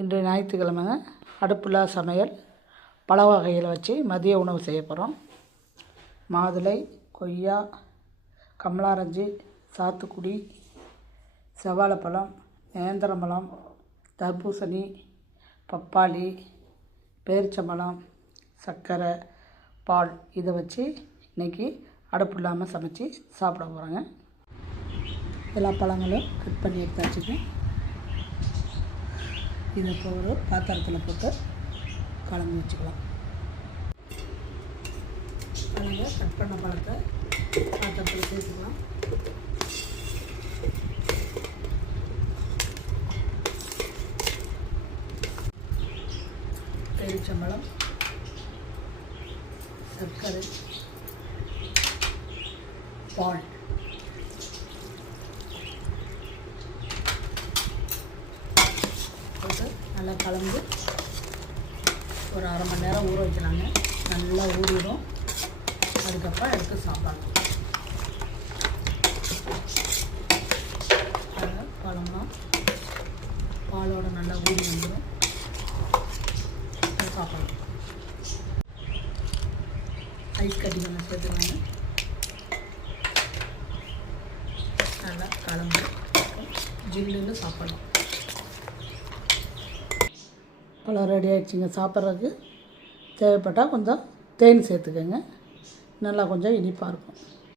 இன்று ஞாயிற்றுக்கிழமைங்க. அடுப்பில்லா சமையல் பல வகையில் வச்சு மதிய உணவு செய்ய போகிறோம். மாதுளை, கொய்யா, கமலாரஞ்சு, சாத்துக்குடி, செவ்வாழைப்பழம், நேந்திரம்பழம், தர்பூசணி, பப்பாளி, பேரிச்சம்பழம், சர்க்கரை, பால் இதை வச்சு இன்றைக்கி அடுப்பு இல்லாமல் சமைச்சு சாப்பிட போகிறோங்க. எல்லா பழங்களும் கட் பண்ணி எடுத்தாச்சுங்க. இதை இப்போ ஒரு பாத்திரத்தில் போட்டு கலந்து வச்சுக்கலாம். பழங்கள் கட் பண்ண பழத்தை பாத்திரத்தில் சேர்த்துக்கலாம். பேரிச்சம்பழம், சர்க்கரை, பால் போட்டு நல்லா கலந்து ஒரு அரை மணி நேரம் ஊற வைக்கலாங்க. நல்லா ஊறிடும். அதுக்கப்புறம் எடுத்து சாப்பிடலாம். பழம்லாம் பாலோட நல்லா ஊறி வந்துடும். சாப்பிடலாம். ஐஸ் கட்டி கொஞ்சம் சேர்த்துக்கலாங்க. நல்லா கலந்து ஜில்லுன்னு சாப்பிடலாம். பழம் ரெடி ஆகிடுச்சிங்க. சாப்பிட்றதுக்கு தேவைப்பட்டால் கொஞ்சம் தேன் சேர்த்துக்கோங்க. நல்லா கொஞ்சம் இனிப்பாக இருக்கும்.